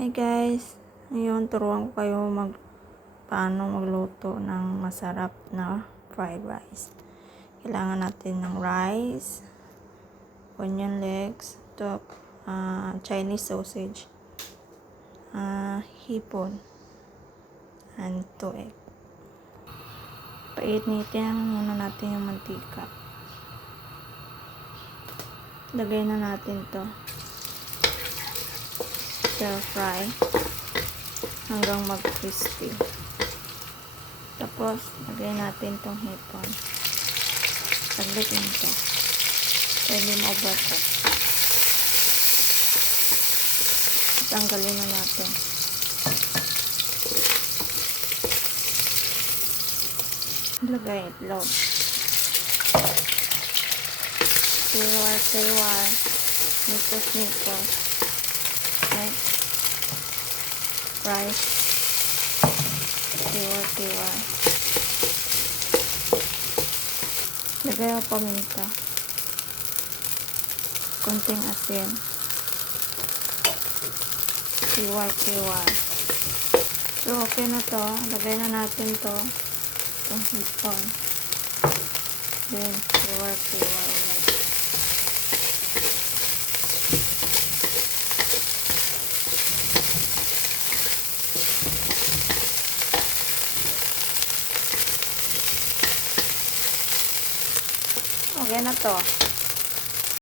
Hi guys, ngayon turuan ko kayo paano magluto ng masarap na fried rice. Kailangan natin ng rice, onion legs, Chinese sausage, hipon, and 2 egg. Painitin muna natin yung mantika. Lagay na natin to. Stir fry hanggang mag-crispy. Tapos, lagay natin tong hipon. Saglit lang to. Pwede ma-overcook. Tanggalin na natin. Lagay itlog. Tiwar. Nikos. Next. Rice. Tiwar. Lagay ang paminta. Konting asin. Tiwar. So, okay na to. Lagay na natin to. Itong hipon. Then, tiwar ulit. Okay na to.